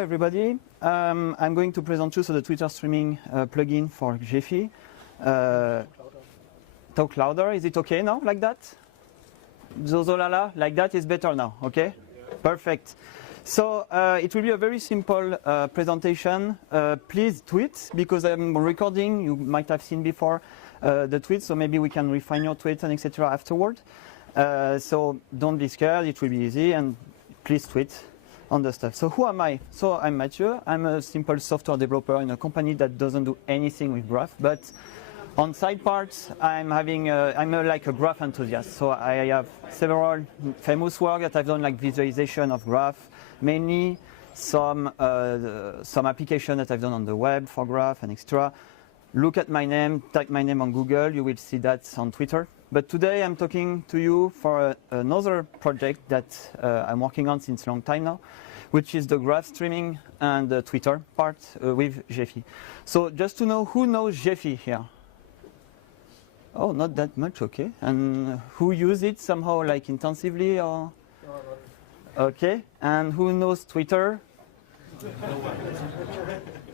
Everybody, I'm going to present you the Twitter streaming plugin for Gephi. Talk louder, is it okay now, like that? Zozolala, like that is better now, okay? Yeah. Perfect. So it will be a very simple presentation. Please tweet, because I'm recording, you might have seen before the tweet, so maybe we can refine your tweets and etc. afterward. So don't be scared, it will be easy, and please tweet on the stuff. So who am I? So I'm Mathieu. I'm a simple software developer in a company that doesn't do anything with graph, but on side parts, I'm like a graph enthusiast. So I have several famous work that I've done, like visualization of graph, mainly some application that I've done on the web for graph and extra. Look at my name, type my name on Google, you will see that on Twitter. But today I'm talking to you for another project that I'm working on since a long time now, which is the graph streaming and the Twitter part with Gephi. So just to know, who knows Gephi here? Oh, not that much, okay. And who use it somehow, like intensively or? Okay, and who knows Twitter?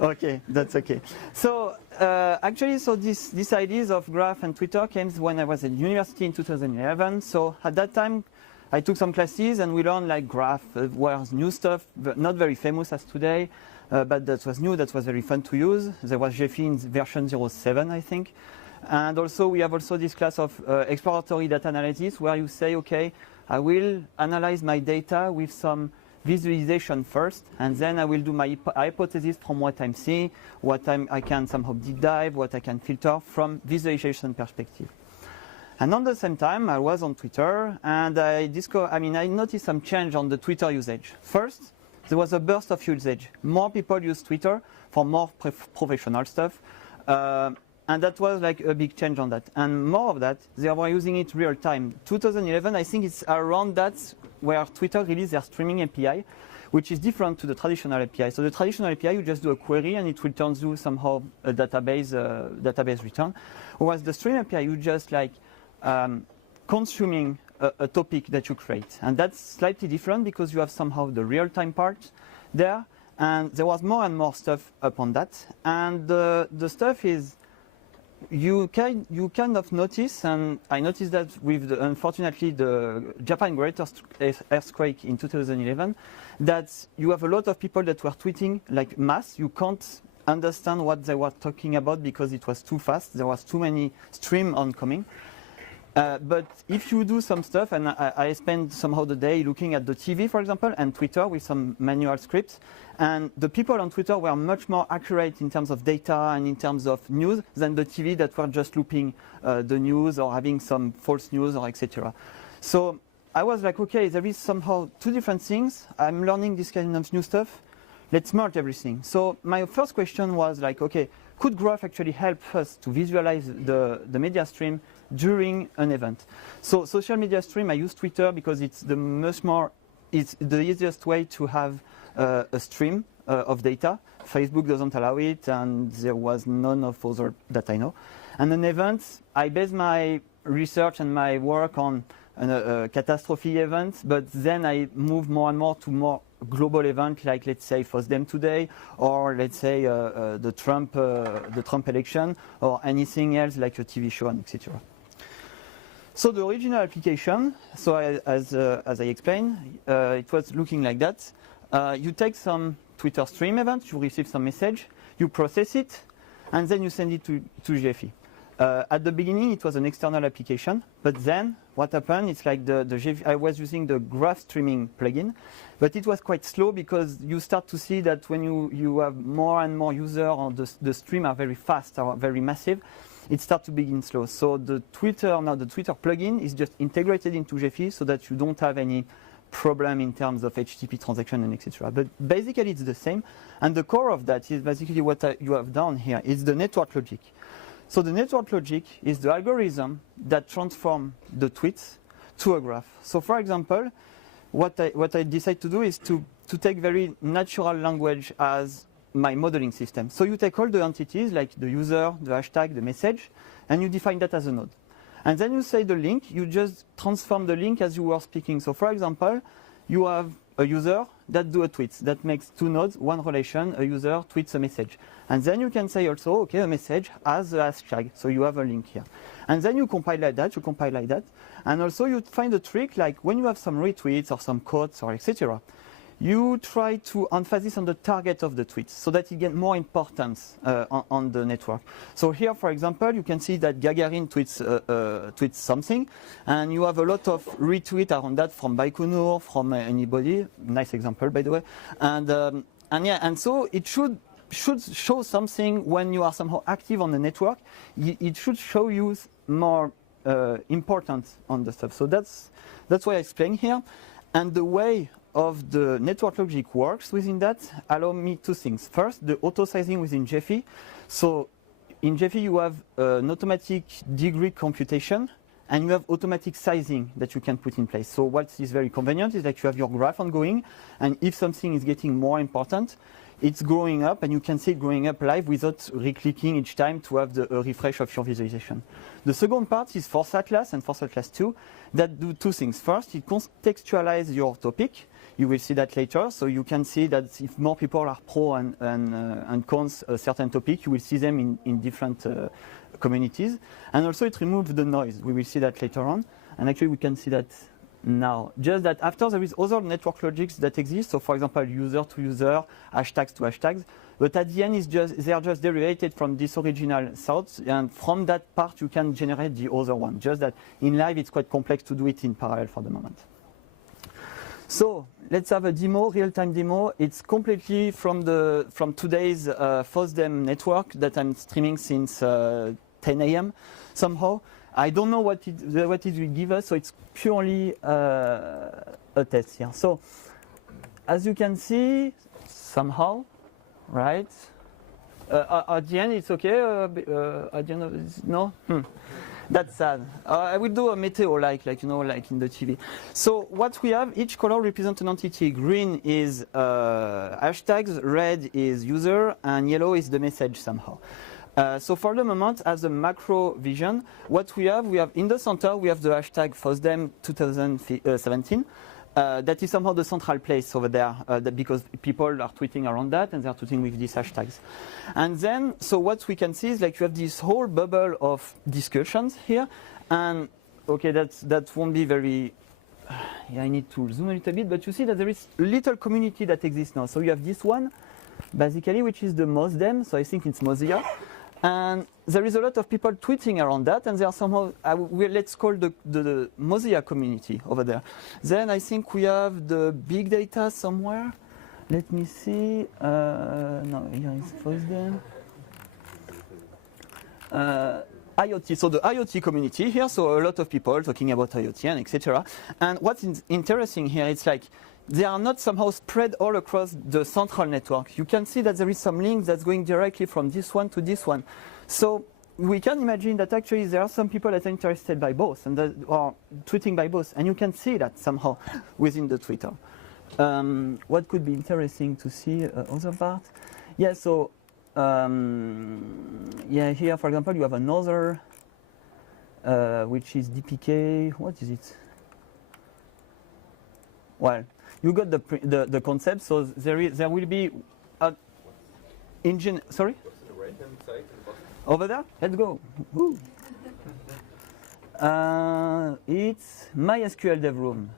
Okay, that's okay. So actually, so these ideas of graph and Twitter came when I was at university in 2011. So at that time, I took some classes and we learned like graph was new stuff, but not very famous as today, but that was new, that was very fun to use. There was Gephi in version 07, I think. And also we have also this class of exploratory data analysis where you say, okay, I will analyze my data with some visualization first, and then I will do my hypothesis from what I'm seeing, what I can somehow deep dive, what I can filter from visualization perspective. And on the same time, I was on Twitter, and I noticed some change on the Twitter usage. First, there was a burst of usage. More people use Twitter for more professional stuff, and that was like a big change on that. And more of that, they were using it real time. 2011, I think it's around that where Twitter released their streaming API, which is different to the traditional API. So the traditional API, you just do a query and it returns you somehow a database return. Whereas the stream API, you just like consuming a topic that you create. And that's slightly different because you have somehow the real-time part there. And there was more and more stuff upon that. And the stuff is, you kind of notice, and I noticed that with unfortunately the Japan Great Earthquake in 2011, that you have a lot of people that were tweeting like mass. You can't understand what they were talking about because it was too fast. There was too many streams oncoming. But if you do some stuff, and I spend somehow the day looking at the TV, for example, and Twitter with some manual scripts, and the people on Twitter were much more accurate in terms of data and in terms of news than the TV that were just looping the news or having some false news or etc. So I was like, okay, there is somehow two different things. I'm learning this kind of new stuff. Let's merge everything. So my first question was like, okay, could graph actually help us to visualize the media stream during an event? So social media stream, I use Twitter because it's it's the easiest way to have a stream of data. Facebook doesn't allow it, and there was none of other that I know. And an event, I base my research and my work on a catastrophe event, but then I move more and more to more global event, like let's say FOSDEM today, or let's say the Trump election, or anything else like a TV show, and etc. So the original application, so as I explained, it was looking like that. You take some Twitter stream event, you receive some message, you process it, and then you send it to Gephi. At the beginning, it was an external application, but then what happened? It's like I was using the graph streaming plugin, but it was quite slow because you start to see that when you have more and more users, or the stream are very fast or very massive, it starts to begin slow. So the Twitter plugin is just integrated into Gephi so that you don't have any problem in terms of HTTP transaction and etc. But basically it's the same, and the core of that is basically what you have done here. It's the network logic. So the network logic is the algorithm that transforms the tweets to a graph. So for example, what I decide to do is to take very natural language as my modeling system. So you take all the entities like the user, the hashtag, the message, and you define that as a node. And then you say the link, you just transform the link as you were speaking. So for example, you have a user that do a tweet, that makes two nodes, one relation, a user tweets a message. And then you can say also, okay, a message has a hashtag, so you have a link here. And then you compile like that, and also you find a trick, like when you have some retweets or some quotes or etc., you try to emphasize on the target of the tweets so that it gets more importance on the network. So here, for example, you can see that Gagarin tweets something, and you have a lot of retweets around that from Baikonur, from anybody. Nice example, by the way. And so it should show something when you are somehow active on the network. It should show you more importance on the stuff. So that's why I explain here. And the way of the network logic works within that allow me two things. First, the auto sizing within Gephi. So in Gephi you have an automatic degree computation and you have automatic sizing that you can put in place. So what is very convenient is that you have your graph ongoing, and if something is getting more important, it's growing up, and you can see it growing up live without re-clicking each time to have a refresh of your visualization. The second part is Force Atlas and Force Atlas 2 that do two things. First, it contextualizes your topic. You will see that later, so you can see that if more people are pro and cons a certain topic, you will see them in different communities. And also it removes the noise. We will see that later on, and actually we can see that now. Just that after there is other network logics that exist, so for example user to user, hashtags to hashtags, but at the end they are just derived from this original thoughts, and from that part you can generate the other one. Just that in live it's quite complex to do it in parallel for the moment. So let's have a demo, real-time demo. It's completely from today's FOSDEM network that I'm streaming since 10 a.m. somehow. I don't know what it will give us, so it's purely a test here. So as you can see, somehow, right? At the end, it's okay. At the end of this, no. That's sad. I will do a meteo like in the TV. So what we have, each color represents an entity. Green is hashtags, red is user, and yellow is the message somehow. So for the moment, as a macro vision, what we have in the center, we have the hashtag FOSDEM 2017. That is somehow the central place over there, because people are tweeting around that and they're tweeting with these hashtags. And then, so what we can see is like you have this whole bubble of discussions here, and okay, that won't be very. Yeah, I need to zoom a little bit, but you see that there is a little community that exists now. So you have this one, basically, which is the MOSDEM. So I think it's Mozilla. And there is a lot of people tweeting around that, and they are somehow, let's call the Mozilla community over there. Then I think we have the big data somewhere. Let me see. No, here is FOSDEM. IoT, so the IoT community here, so a lot of people talking about IoT and etc. And what's interesting here, it's like they are not somehow spread all across the central network. You can see that there is some link that's going directly from this one to this one. So we can imagine that actually there are some people that are interested by both and that are tweeting by both, and you can see that somehow within the Twitter. What could be interesting to see other part? Yeah, so yeah, here for example you have another which is DPK. What is it? Well, you got the concept. So there will be a engine. Sorry. What's the right-hand side? Over there. Let's go. Woo. It's MySQL Dev Room.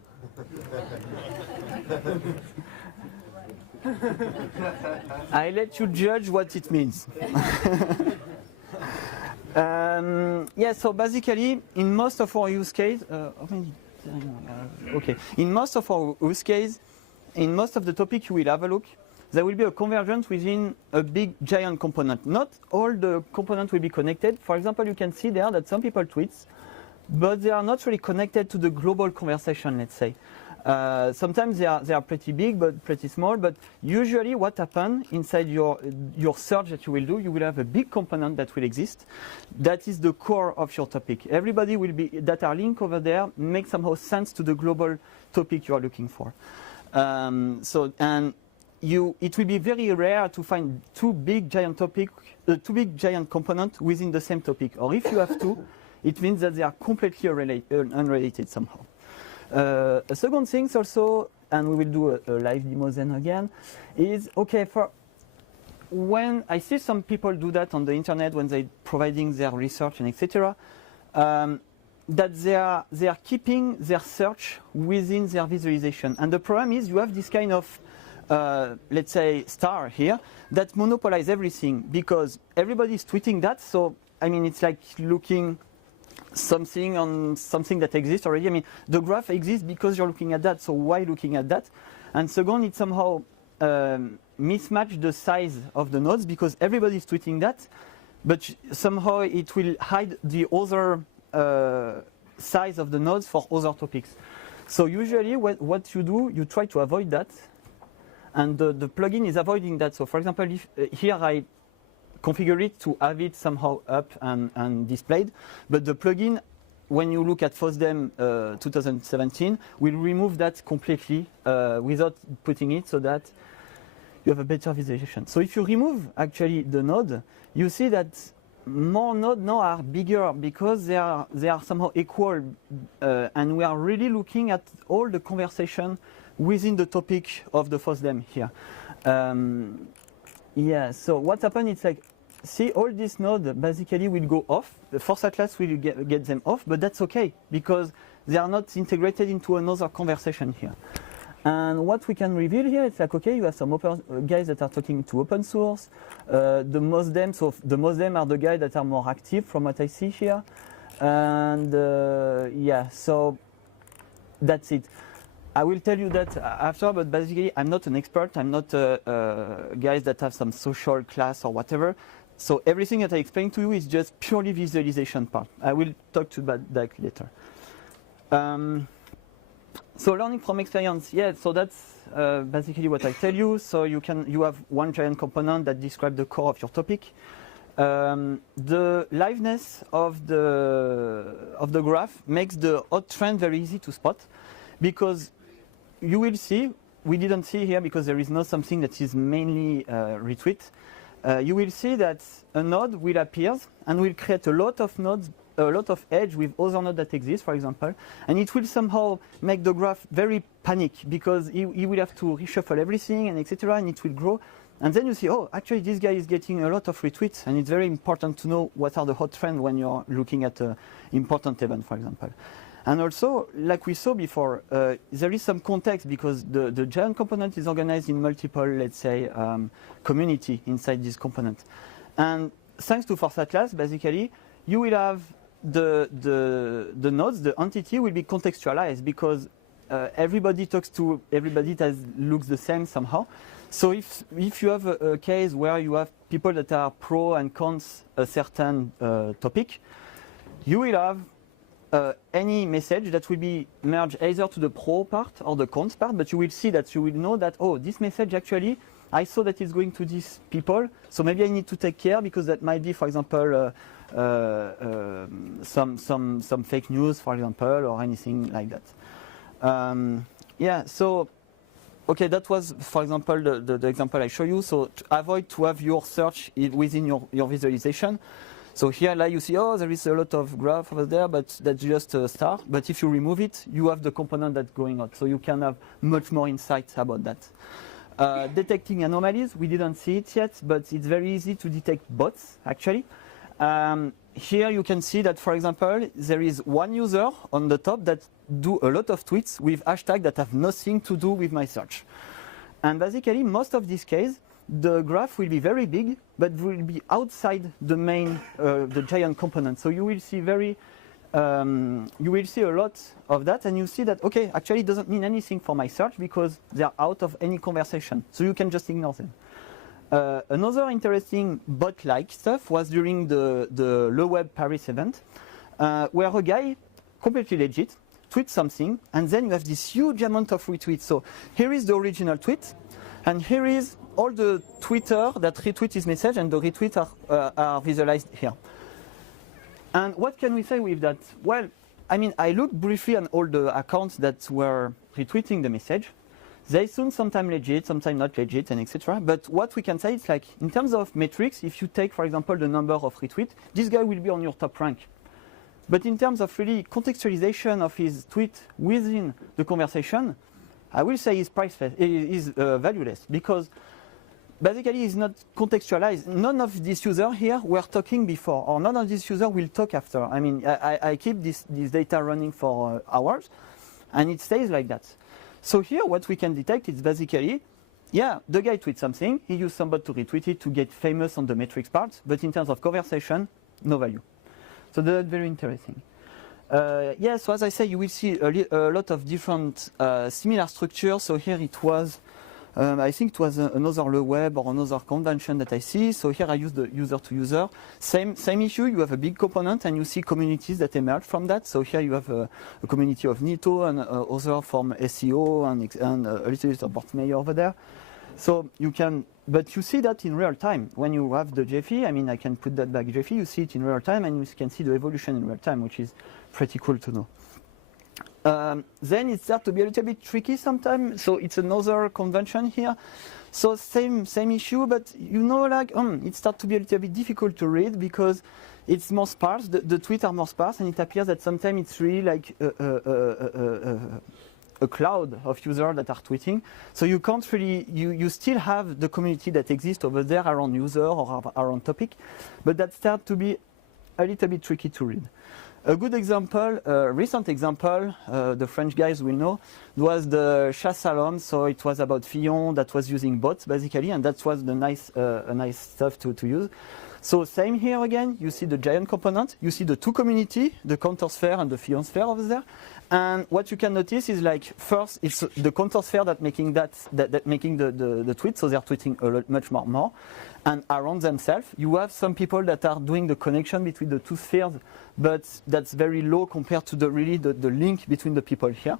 I let you judge what it means. Yeah. So basically, in most of our use case. Okay. In most of our use case, in most of the topic you will have a look, there will be a convergence within a big giant component. Not all the components will be connected. For example, you can see there that some people tweet, but they are not really connected to the global conversation, let's say. Sometimes they are pretty big, but pretty small. But usually what happens inside your search that you will do, you will have a big component that will exist. That is the core of your topic. Everybody will be, that are linked over there, make somehow sense to the global topic you are looking for. It will be very rare to find two big giant components within the same topic. Or if you have two, it means that they are completely unrelated somehow. A second thing is also and we will do a live demo then again, is okay for when I see some people do that on the internet when they're providing their research and etc. That they are keeping their search within their visualization, and the problem is you have this kind of let's say star here that monopolize everything because everybody's tweeting that. So I mean it's like looking something on something that exists already. I mean the graph exists because you're looking at that, so why looking at that? And second, it somehow mismatch the size of the nodes because everybody's tweeting that, but somehow it will hide the other size of the nodes for other topics. So usually what you do, you try to avoid that, and the plugin is avoiding that. So for example, if here I configure it to have it somehow up and displayed, but the plugin, when you look at FOSDEM 2017, will remove that completely without putting it so that you have a better visualization. So if you remove actually the node, you see that more nodes now are bigger because they are somehow equal, and we are really looking at all the conversation within the topic of the FOSDEM here. Yeah, so what happened, it's like, see, all these nodes basically will go off. The Force Atlas will get them off, but that's okay because they are not integrated into another conversation here. And what we can reveal here, it's like, okay, you have some guys that are talking to open source. The MOSDEM, so the MOSDEM are the guys that are more active from what I see here. And yeah, so that's it. I will tell you that after, but basically I'm not an expert. I'm not guys that have some social class or whatever. So everything that I explain to you is just purely visualization part. I will talk to that later. So learning from experience, yeah, so that's basically what I tell you. So you have one giant component that describes the core of your topic. The liveness of the graph makes the hot trend very easy to spot, because you will see, we didn't see here because there is not something that is mainly retweet. You will see that a node will appear and will create a lot of nodes, a lot of edge with other nodes that exist, for example, and it will somehow make the graph very panic because he will have to reshuffle everything and etc. and it will grow. And then you see, oh, actually this guy is getting a lot of retweets, and it's very important to know what are the hot trends when you're looking at an important event, for example. And also, like we saw before, there is some context because the giant component is organized in multiple, let's say, community inside this component. And thanks to Force Atlas, basically, you will have the nodes, the entity will be contextualized because everybody talks to everybody that looks the same somehow. So if you have a case where you have people that are pro and cons a certain topic, you will have any message that will be merged either to the pro part or the cons part, but you will see that you will know that, oh, this message actually, I saw that it's going to these people, so maybe I need to take care because that might be, for example, some fake news, for example, or anything like that. Yeah, so, okay, that was, for example, the example I show you. So to avoid to have your search within your visualization. So here, like you see, oh, there is a lot of graph over there, but that's just a star. But if you remove it, you have the component that's going out. So you can have much more insights about that. Detecting anomalies, we didn't see it yet, but it's very easy to detect bots, actually. Here you can see that, for example, there is one user on the top that do a lot of tweets with hashtags that have nothing to do with my search. And basically, most of these cases, the graph will be very big, but will be outside the main, the giant component. So you will see you will see a lot of that, and you see that, okay, actually it doesn't mean anything for my search because they are out of any conversation. So you can just ignore them. Another interesting bot-like stuff was during the Le Web Paris event, where a guy, completely legit, tweets something, and then you have this huge amount of retweets. So here is the original tweet, and here is all the Twitter that retweet his message, and the retweets are visualized here. And what can we say with that? Well, I mean, I looked briefly on all the accounts that were retweeting the message. They sound sometimes legit, sometimes not legit, and etc. But what we can say is like, in terms of metrics, if you take, for example, the number of retweets, this guy will be on your top rank. But in terms of really contextualization of his tweet within the conversation, I will say is valueless, because basically it's not contextualized. None of these users here were talking before, or none of these users will talk after. I mean, I keep this data running for hours, and it stays like that. So here what we can detect is basically, yeah, the guy tweets something, he used somebody to retweet it to get famous on the metrics part, but in terms of conversation, no value. So that's very interesting. Yeah, so as I say, you will see a lot of different similar structures. So here it was, I think it was another Le Web or another convention that I see. So here I use the user to user. Same issue, you have a big component and you see communities that emerge from that. So here you have a community of Nito and other from SEO and a little bit of Bortmeyer over there. So you can, but you see that in real time. When you have the Gephi, I mean, I can put that back Gephi, you see it in real time and you can see the evolution in real time, which is pretty cool to know. Then it starts to be a little bit tricky sometimes. So it's another convention here. So same issue, but you know, like it starts to be a little bit difficult to read because it's more sparse. The tweets are more sparse, and it appears that sometimes it's really like a cloud of users that are tweeting. So you can't really, you still have the community that exists over there around user or around topic, but that starts to be a little bit tricky to read. A good example, recent example, the French guys will know, was the Chasse à l'Homme. So it was about Fillon that was using bots basically, and that was the nice stuff to use. So same here again, you see the giant component, you see the two community, the Countersphere and the Fillon sphere over there. And what you can notice is like first it's the Countersphere that making that making the tweet, so they're tweeting a lot much more. And around themselves, you have some people that are doing the connection between the two spheres, but that's very low compared to the link between the people here.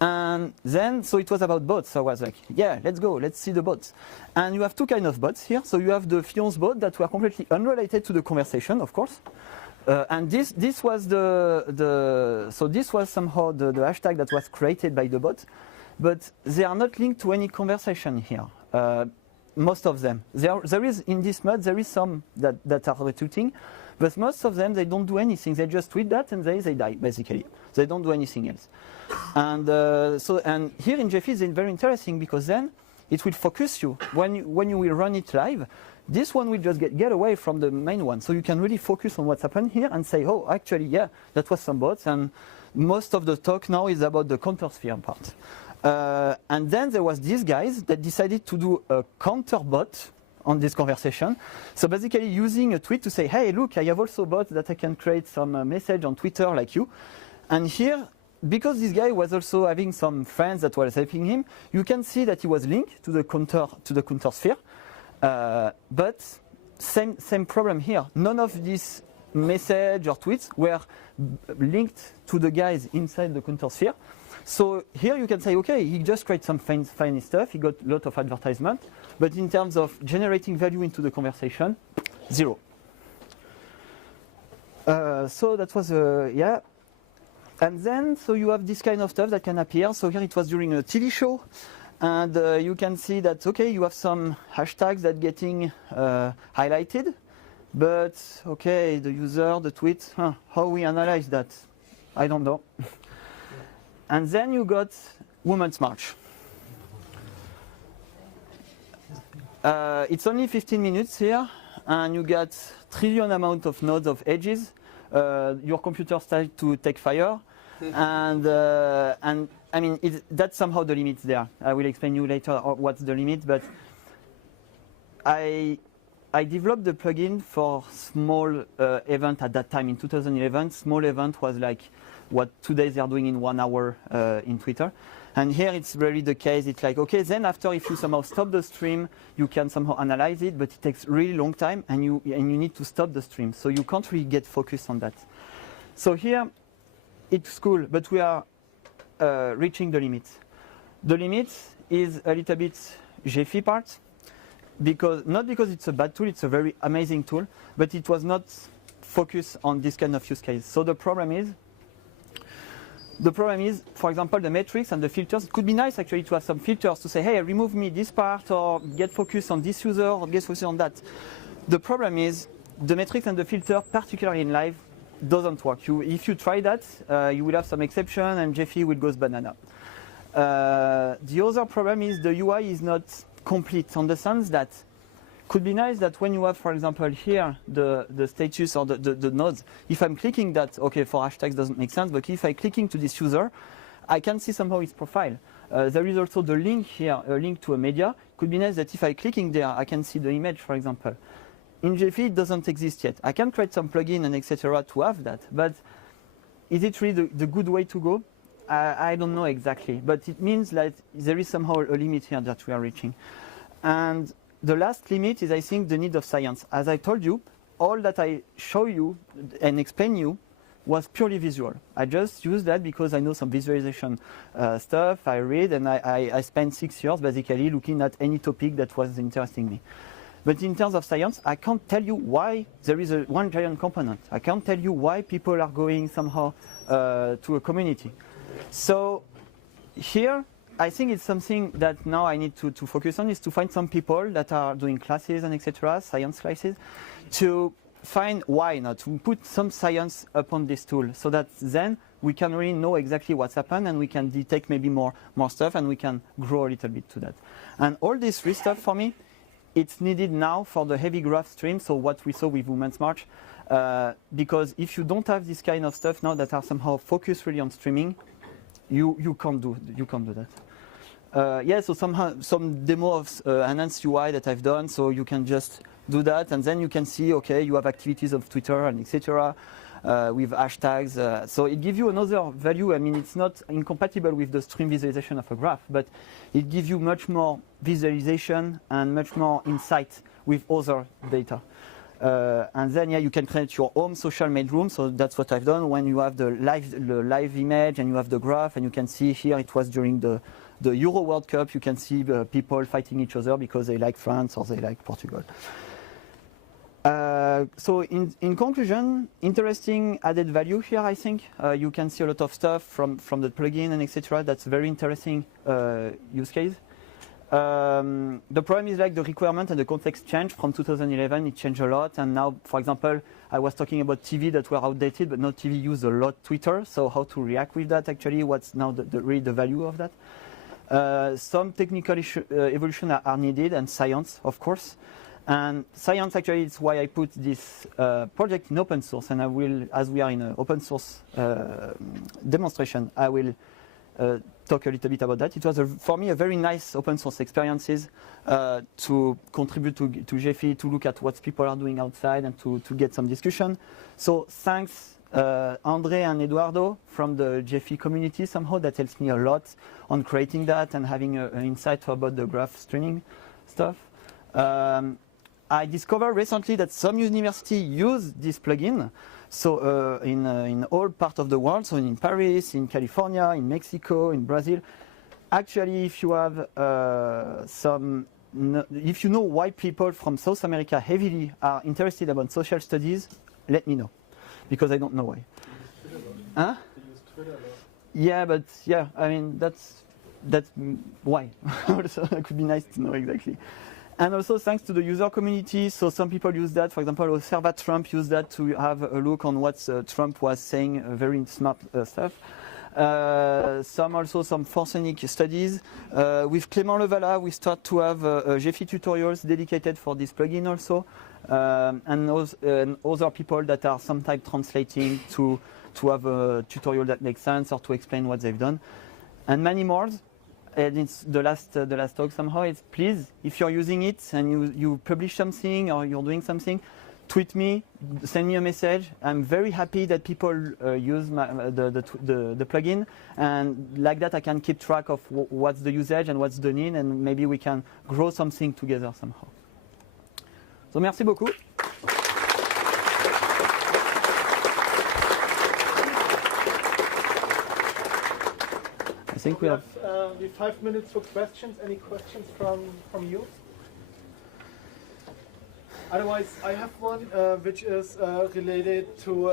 And then, so it was about bots. So I was like, yeah, let's go, let's see the bots. And you have two kinds of bots here. So you have the Fillon's bot that were completely unrelated to the conversation, of course. And this was so this was somehow the hashtag that was created by the bot, but they are not linked to any conversation here. Most of them. There is in this mod there is some that are retweeting, but most of them they don't do anything. They just tweet that and they die basically. They don't do anything else. And and here in Gephi it's very interesting because then it will focus you when you will run it live. This one will just get away from the main one, so you can really focus on what's happened here and say, oh, actually, yeah, that was some bots, and most of the talk now is about the Countersphere part. And then there was these guys that decided to do a counter bot on this conversation. So basically using a tweet to say, hey, look, I have also bots that I can create some message on Twitter like you. And here, because this guy was also having some friends that were helping him, you can see that he was linked to the Countersphere. But same problem here. None of these message or tweets were linked to the guys inside the Countersphere. So here you can say, okay, he just created some funny stuff, he got a lot of advertisement, but in terms of generating value into the conversation, zero. So that was, yeah. And then, so you have this kind of stuff that can appear. So here it was during a TV show, and you can see that, okay, you have some hashtags that getting highlighted, but, okay, the user, the tweet, how we analyze that, I don't know. And then you got Women's March. It's only 15 minutes here, and you got trillion amount of nodes of edges. Your computer started to take fire, and I mean that's somehow the limit there. I will explain you later what's the limit, but I developed the plugin for small event at that time in 2011. Small event was like what today they are doing in 1 hour in Twitter. And here it's really the case. It's like, okay, then after if you somehow stop the stream, you can somehow analyze it, but it takes really long time and you need to stop the stream. So you can't really get focused on that. So here it's cool, but we are reaching the limit. The limit is a little bit Gephi part, not because it's a bad tool, it's a very amazing tool, but it was not focused on this kind of use case. So the problem is, for example, the metrics and the filters. It could be nice actually to have some filters to say, hey, remove me this part, or get focused on this user, or get focused on that. The problem is the metrics and the filter, particularly in live, doesn't work. If you try that, you will have some exception and Gephi will go banana. The other problem is the UI is not complete, on the sense that could be nice that when you have, for example, here the status or the nodes, if I'm clicking that, okay, for hashtags doesn't make sense, but if I'm clicking to this user, I can see somehow his profile. There is also the link here, a link to a media. Could be nice that if I'm clicking there, I can see the image, for example. In Gephi, it doesn't exist yet. I can create some plugin and etc. to have that, but is it really the good way to go? I don't know exactly, but it means that there is somehow a limit here that we are reaching. And the last limit is, I think, the need of science. As I told you, all that I show you and explain you was purely visual. I just use that because I know some visualization stuff, I read, and I spent 6 years basically looking at any topic that was interesting me. But in terms of science, I can't tell you why there is one giant component. I can't tell you why people are going somehow to a community. So here, I think it's something that now I need to focus on, is to find some people that are doing classes and etc., science classes, to find why not, to put some science upon this tool, so that then we can really know exactly what's happened and we can detect maybe more stuff and we can grow a little bit to that. And all this free stuff for me, it's needed now for the heavy graph stream, so what we saw with Women's March, because if you don't have this kind of stuff now that are somehow focused really on streaming, you can't do that. Yeah, so some demo of enhanced UI that I've done, so you can just do that, and then you can see, okay, you have activities of Twitter and etc. With hashtags. So it gives you another value. I mean, it's not incompatible with the stream visualization of a graph, but it gives you much more visualization and much more insight with other data. And then, yeah, you can create your own social mailroom. So that's what I've done. When you have the live image and you have the graph, and you can see here it was during the Euro World Cup. You can see people fighting each other because they like France or they like Portugal. So in conclusion, interesting added value here, I think. You can see a lot of stuff from the plugin and etc. That's a very interesting use case. The problem is like the requirement and the context change from 2011. It changed a lot, and now, for example, I was talking about TV that were outdated, but now TV use a lot Twitter. So how to react with that? Actually, what's now really the value of that? Some technical evolution are needed, and science, of course. And science, actually, is why I put this project in open source, and I will, as we are in an open source demonstration, I will talk a little bit about that. It was, for me, a very nice open source experiences to contribute to Gephi, to look at what people are doing outside, and to get some discussion. So thanks, Andre and Eduardo from the Gephi community, somehow that helps me a lot on creating that and having an insight about the graph streaming stuff. I discovered recently that some universities use this plugin. So in all parts of the world, so in Paris, in California, in Mexico, in Brazil. Actually, if you have if you know why people from South America heavily are interested about social studies, let me know, because I don't know why. Huh? Yeah, but yeah, I mean that's why. Also, it could be nice to know exactly. And also thanks to the user community, so some people use that. For example, Observa Trump used that to have a look on what Trump was saying, very smart stuff. Some Forsenic studies. With Clément Levala, we start to have Gephi tutorials dedicated for this plugin also. And other people that are sometimes translating to have a tutorial that makes sense or to explain what they've done. And many more. And it's the last talk somehow. It's please, if you're using it and you publish something or you're doing something, tweet me, send me a message. I'm very happy that people use the plugin, and like that I can keep track of what's the usage and what's the need, and maybe we can grow something together somehow. So merci beaucoup. I think we have 5 minutes for questions. Any questions from you? Otherwise, I have one which is related to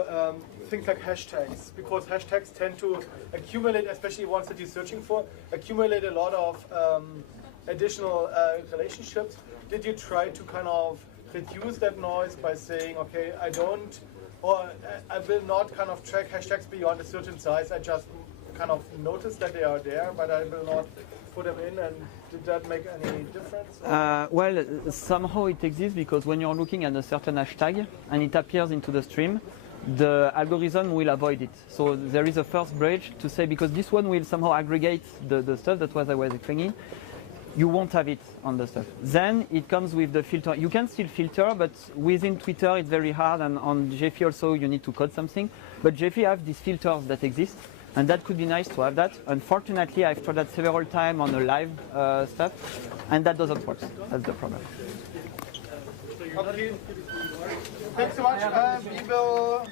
things like hashtags, because hashtags tend to accumulate, especially ones that you're searching for, accumulate a lot of additional relationships. Did you try to kind of reduce that noise by saying, okay, I will not kind of track hashtags beyond a certain size. I just kind of notice that they are there, but I will not put them in. And did that make any difference? Well, somehow it exists because when you're looking at a certain hashtag and it appears into the stream, the algorithm will avoid it. So there is a first bridge to say, because this one will somehow aggregate the stuff, that was I was explaining. You won't have it on the stuff. Then it comes with the filter. You can still filter, but within Twitter it's very hard, and on Gephi also you need to code something. But Gephi have these filters that exist, and that could be nice to have that. Unfortunately, I've tried that several times on the live stuff, and that doesn't work. That's the problem. Okay. Thanks so much. We will